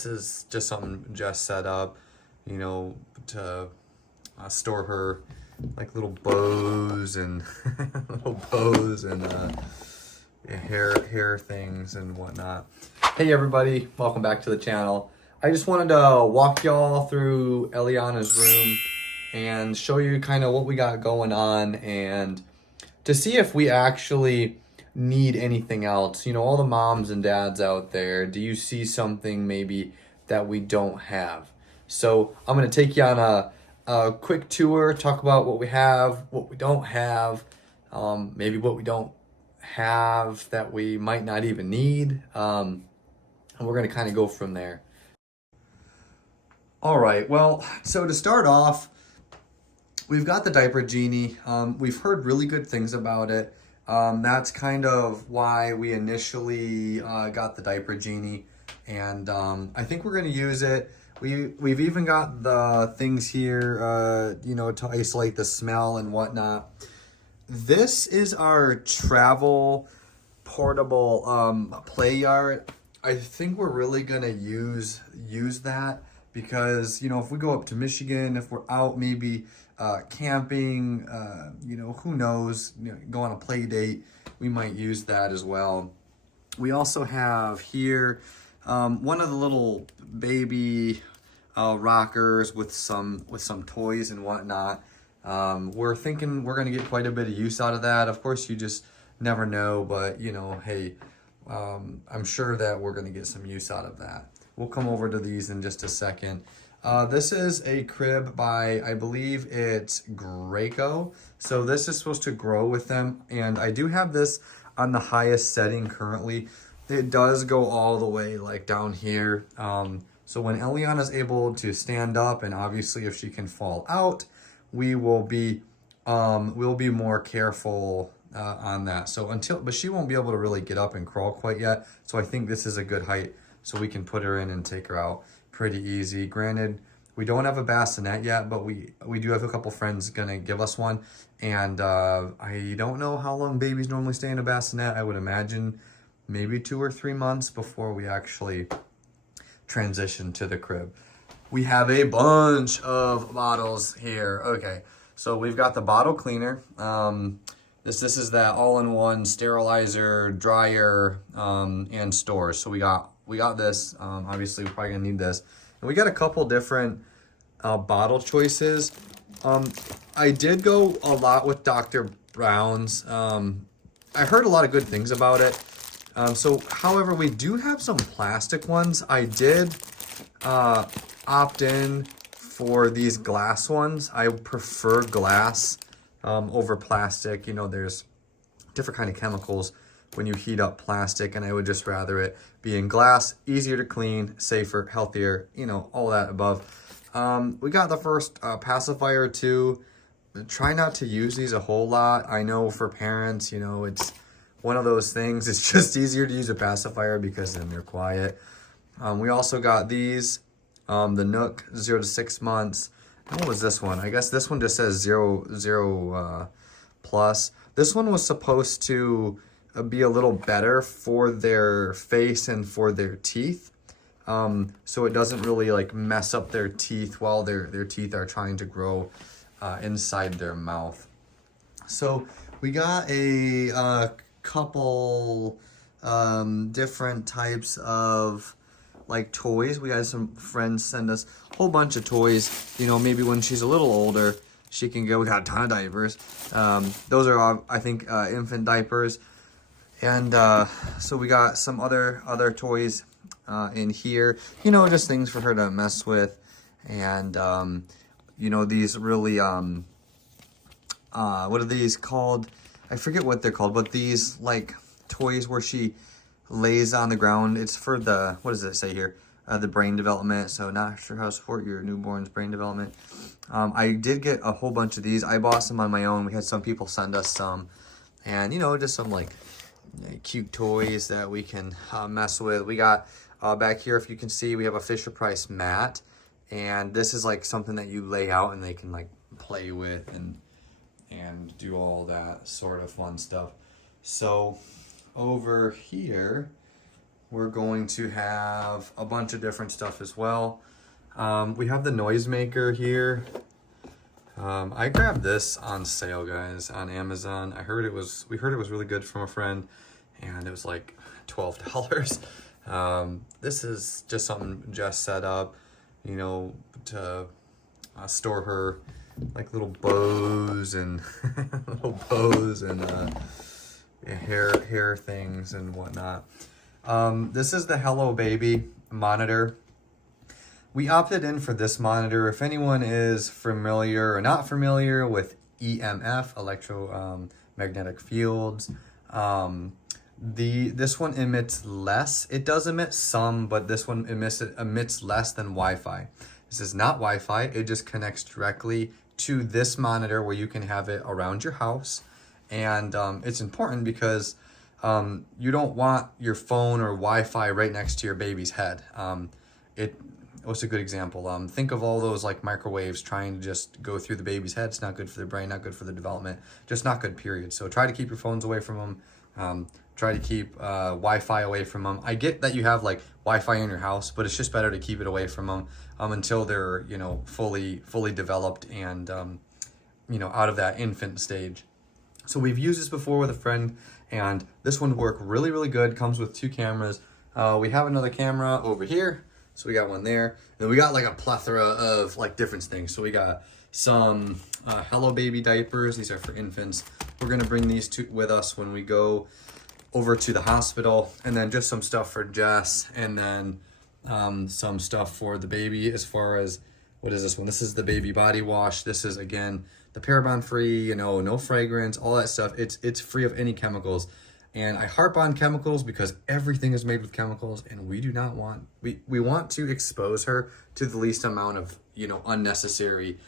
This is just something Jess set up, to store her like little bows and hair things and whatnot. Hey everybody, welcome back to the channel. I just wanted to walk y'all through Eliana's room and show you kind of what we got going on and to see if we actually need anything else. All the moms and dads out there, do you see something maybe that we don't have? So I'm going to take you on a quick tour, talk about what we have, what we don't have, maybe what we don't have that we might not even need, and we're going to kind of go from there. All right, well, so to start off, we've got the diaper genie. We've heard really good things about it. That's kind of why we initially got the diaper genie, and I think we're going to use it. We've even got the things here, to isolate the smell and whatnot. This is our travel portable play yard. I think we're really going to use that because, if we go up to Michigan, if we're out maybe camping, who knows, go on a play date, we might use that as well. We also have here one of the little baby rockers with some toys and whatnot. We're thinking we're going to get quite a bit of use out of that. Of course, you just never know, but hey, I'm sure that we're going to get some use out of that. We'll come over to these in just a second. This is a crib by, I believe it's Graco. So this is supposed to grow with them. And I do have this on the highest setting currently. It does go all the way like down here. So when Eliana's able to stand up, and obviously if she can fall out, we'll be more careful on that. But she won't be able to really get up and crawl quite yet. So I think this is a good height so we can put her in and take her out pretty easy. Granted, we don't have a bassinet yet, but we do have a couple friends gonna give us one. And I don't know how long babies normally stay in a bassinet. I would imagine maybe 2 or 3 months before we actually transition to the crib. We have a bunch of bottles here. Okay, so we've got the bottle cleaner. This is that all-in-one sterilizer, dryer, and storage. So we got this. Obviously, we're probably gonna need this. And we got a couple different bottle choices. I did go a lot with Dr. Brown's. I heard a lot of good things about it. However, we do have some plastic ones. I did opt in for these glass ones. I prefer glass over plastic. There's different kind of chemicals when you heat up plastic, and I would just rather it be in glass, easier to clean, safer, healthier, all that above. We got the first pacifier too. Try not to use these a whole lot. I know for parents, it's one of those things. It's just easier to use a pacifier because then they're quiet. We also got these, the Nook 0 to 6 months. What was this one? I guess this one just says 0 plus. This one was supposed to be a little better for their face and for their teeth. So it doesn't really like mess up their teeth while their teeth are trying to grow inside their mouth. So we got a couple different types of like toys. We had some friends send us a whole bunch of toys. Maybe when she's a little older, she can go. We got a ton of diapers. Those are, I think, infant diapers. And so we got some other toys in here, just things for her to mess with. And, these really, what are these called? I forget what they're called, but these like toys where she lays on the ground. It's for the, what does it say here? The brain development. So not sure how to support your newborn's brain development. I did get a whole bunch of these. I bought some on my own. We had some people send us some, and just some like cute toys that we can mess with. We got back here, if you can see, we have a Fisher-Price mat, and this is like something that you lay out and they can like play with and do all that sort of fun stuff. So over here we're going to have a bunch of different stuff as well. We have the noisemaker here. I grabbed this on sale, guys, on Amazon. we heard it was really good from a friend, and it was like $12. This is just something Jess set up, you know, to store her like little bows and hair things and whatnot. This is the Hello Baby monitor. We opted in for this monitor. If anyone is familiar or not familiar with EMF, electromagnetic fields, this one emits less. It does emit some, but this one emits less than Wi-Fi. This is not Wi-Fi. It just connects directly to this monitor where you can have it around your house. And it's important because you don't want your phone or Wi-Fi right next to your baby's head. What's a good example? Think of all those like microwaves trying to just go through the baby's head. It's not good for their brain, not good for the development, just not good, period. So try to keep your phones away from them. Try to keep Wi-Fi away from them. I get that you have like Wi-Fi in your house, but it's just better to keep it away from them until they're, you know, fully developed and, you know, out of that infant stage. So we've used this before with a friend, and this one worked really, really good. Comes with 2 cameras. We have another camera over here. So we got one there, and we got like a plethora of like different things. So we got some Hello Baby diapers. These are for infants. We're gonna bring these with us when we go over to the hospital, and then just some stuff for Jess, and then some stuff for the baby as far as, what is this one? This is the baby body wash. This is, again, the paraben free, you know, no fragrance, all that stuff. It's free of any chemicals. And I harp on chemicals because everything is made with chemicals, and we do not want, we want to expose her to the least amount of, you know, unnecessary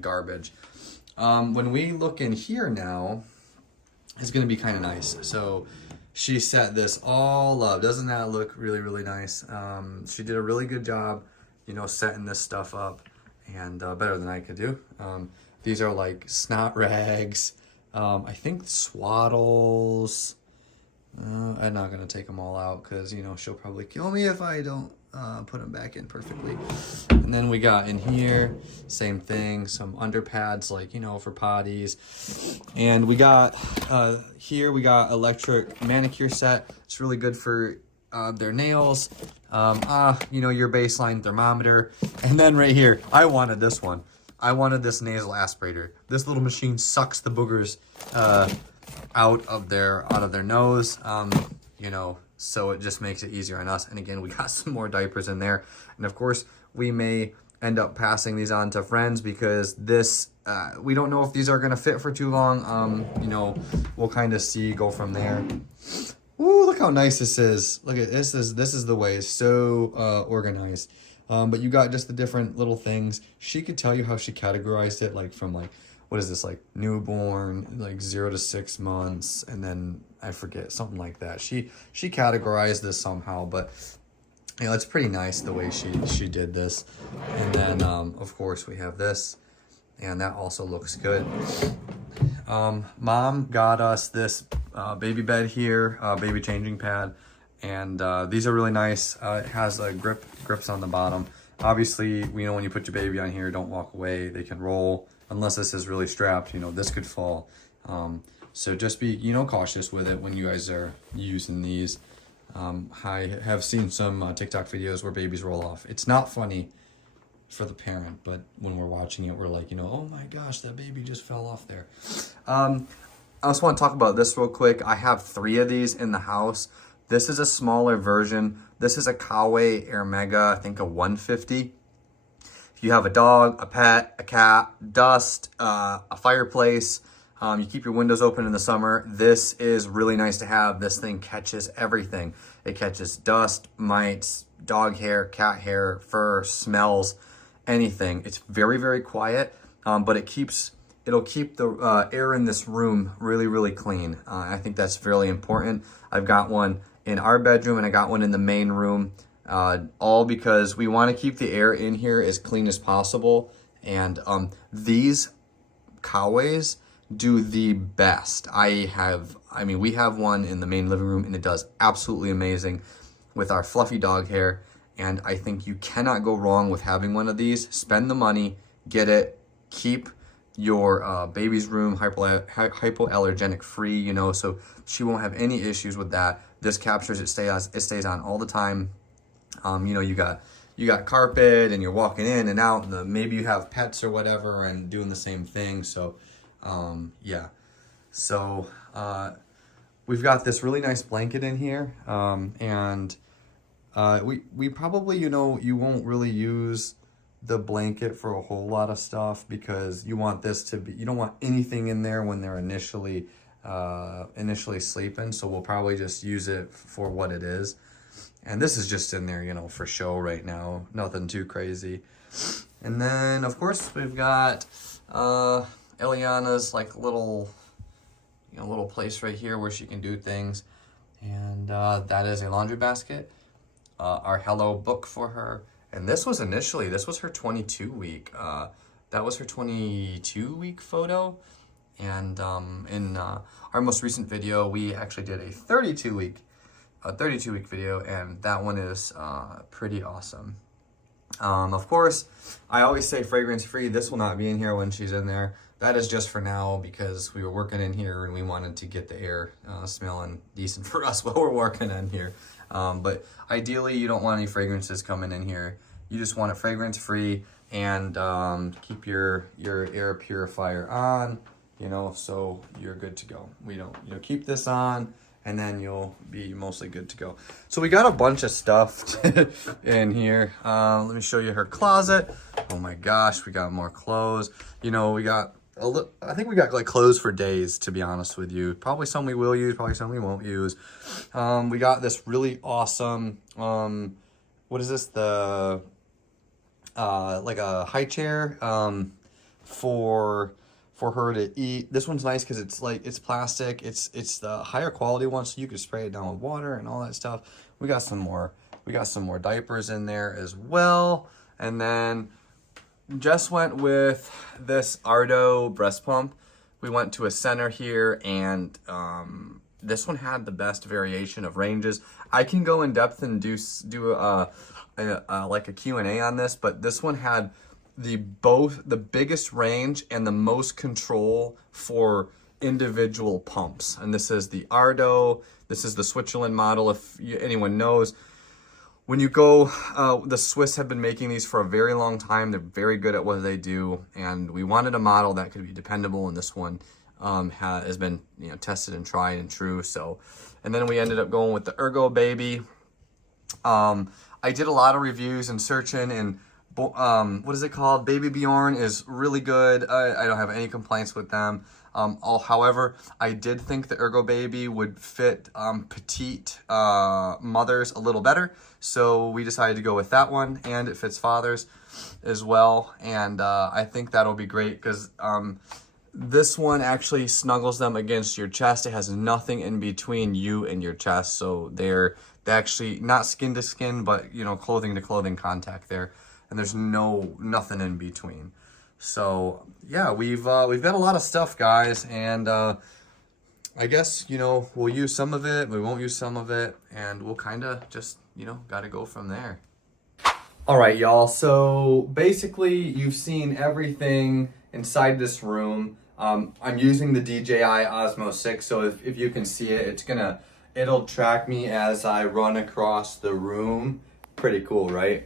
garbage. When we look in here now, it's going to be kind of nice. So she set this all up. Doesn't that look really, really nice? She did a really good job, you know, setting this stuff up, and better than I could do. These are like snot rags. I think swaddles. I'm not going to take them all out because, you know, she'll probably kill me if I don't put them back in perfectly. And then we got in here, same thing, some underpads, like, you know, for potties. And we got here, we got electric manicure set. It's really good for their nails. You know, your baseline thermometer. And then right here, I wanted this one. I wanted this nasal aspirator. This little machine sucks the boogers out of their nose, you know, so it just makes it easier on us. And again, we got some more diapers in there, and of course we may end up passing these on to friends because this we don't know if these are going to fit for too long. You know, we'll kind of see, go from there. Ooh, look how nice this is. Look at this. This is the way. It's so organized. But you got just the different little things. She could tell you how she categorized it, like from like, what is this, like newborn, like 0 to 6 months, and then I forget, something like that. She categorized this somehow, but you know, it's pretty nice the way she did this. And then of course we have this, and that also looks good. Mom got us this baby bed here, baby changing pad, and these are really nice. It has grips on the bottom. Obviously, you know, when you put your baby on here, don't walk away. They can roll. Unless this is really strapped, you know, this could fall. So just be, you know, cautious with it when you guys are using these. I have seen some TikTok videos where babies roll off. It's not funny for the parent, but when we're watching it, we're like, you know, oh my gosh, that baby just fell off there. I also want to talk about this real quick. I have 3 of these in the house. This is a smaller version. This is a Kawe Air Mega, I think a 150. You have a dog, a pet, a cat, dust, a fireplace, you keep your windows open in the summer. This is really nice to have. This thing catches everything. It catches dust, mites, dog hair, cat hair, fur, smells, anything. It's very, very quiet, but it'll keep the air in this room really, really clean. I think that's really important. I've got one in our bedroom, and I got one in the main room. All because we want to keep the air in here as clean as possible. And these Kaways do the best. We have one in the main living room, and it does absolutely amazing. with our fluffy dog hair. And I think you cannot go wrong with having one of these. Spend the money, get it, keep your baby's room hypoallergenic free, you know, so she won't have any issues with that. This captures, it stays on all the time. You know, you got carpet and you're walking in and out, and maybe you have pets or whatever and doing the same thing. So yeah, so we've got this really nice blanket in here, and we probably, you know, you won't really use the blanket for a whole lot of stuff, because you want this to be, you don't want anything in there when they're initially sleeping. So we'll probably just use it for what it is. And this is just in there, you know, for show right now, nothing too crazy. And then of course we've got Eliana's like little place right here where she can do things. And that is a laundry basket, our Hello book for her. And this was her 22 week. That was her 22 week photo. And in our most recent video, we actually did a 32 week video, and that one is pretty awesome. Of course, I always say fragrance free. This will not be in here when she's in there. That is just for now, because we were working in here and we wanted to get the air smelling decent for us while we're working in here. But ideally, you don't want any fragrances coming in here. You just want it fragrance free, and keep your air purifier on, you know, so you're good to go. We don't, you know, keep this on, and then you'll be mostly good to go. So we got a bunch of stuff in here. Let me show you her closet. Oh my gosh, we got more clothes. You know, we got I think we got like clothes for days, to be honest with you. Probably some we will use, probably some we won't use. We got this really awesome, what is this? The like a high chair for her to eat. This one's nice because it's plastic. It's the higher quality one, so you can spray it down with water and all that stuff. We got some more diapers in there as well. And then Jess went with this Ardo breast pump. We went to a center here, and this one had the best variation of ranges. I can go in depth and do like a Q&A on this, but this one had the biggest range and the most control for individual pumps. And this is the Ardo. This is the Switzerland model. If anyone knows, when you go, the Swiss have been making these for a very long time. They're very good at what they do, and we wanted a model that could be dependable, and this one has been, you know, tested and tried and true. So, and then we ended up going with the Ergo Baby. I did a lot of reviews and searching, and what is it called? Baby Bjorn is really good. I don't have any complaints with them. However, I did think the Ergo Baby would fit petite mothers a little better, so we decided to go with that one, and it fits fathers as well. And I think that'll be great, because this one actually snuggles them against your chest. It has nothing in between you and your chest, so they're actually not skin to skin, but, you know, clothing to clothing contact there, and there's nothing in between. So yeah, we've got a lot of stuff, guys, and I guess, you know, we'll use some of it, we won't use some of it, and we'll kind of just, you know, got to go from there. All right, y'all. So basically, you've seen everything inside this room. I'm using the DJI Osmo 6, so if you can see it, it'll track me as I run across the room. Pretty cool, right?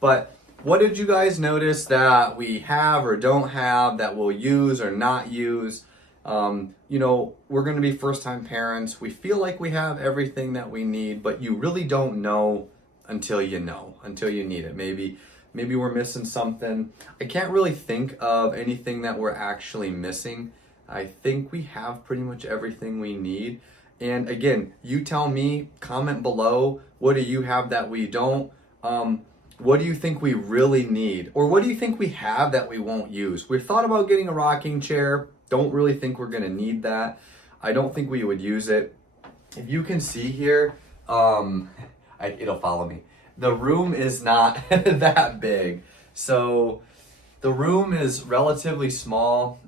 But what did you guys notice that we have or don't have, that we'll use or not use? You know, we're going to be first-time parents. We feel like we have everything that we need, but you really don't know until you need it. Maybe we're missing something. I can't really think of anything that we're actually missing. I think we have pretty much everything we need. And again, you tell me, comment below, what do you have that we don't? What do you think we really need? Or what do you think we have that we won't use? We've thought about getting a rocking chair. Don't really think we're gonna need that. I don't think we would use it. If you can see here, it'll follow me. The room is not that big. So the room is relatively small.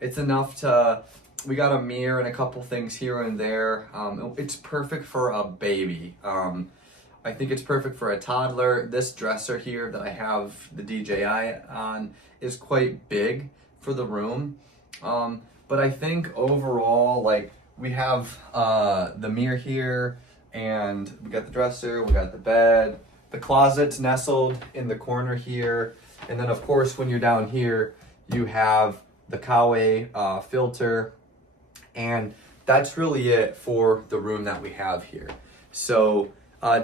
It's enough to We got a mirror and a couple things here and there. It's perfect for a baby. I think it's perfect for a toddler. This dresser here that I have the DJI on is quite big for the room. But I think overall, like, we have the mirror here, and we got the dresser, we got the bed, the closet's nestled in the corner here, and then of course when you're down here, you have the Kawe filter, and that's really it for the room that we have here. So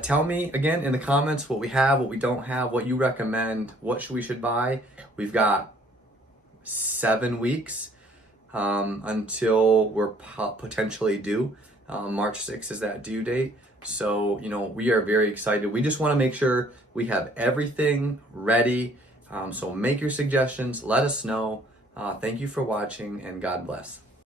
tell me again in the comments what we have, what we don't have, what you recommend, what we should buy. We've got 7 weeks until we're potentially due. March 6th is that due date. So, you know, we are very excited. We just want to make sure we have everything ready. So make your suggestions, let us know. Thank you for watching, and God bless.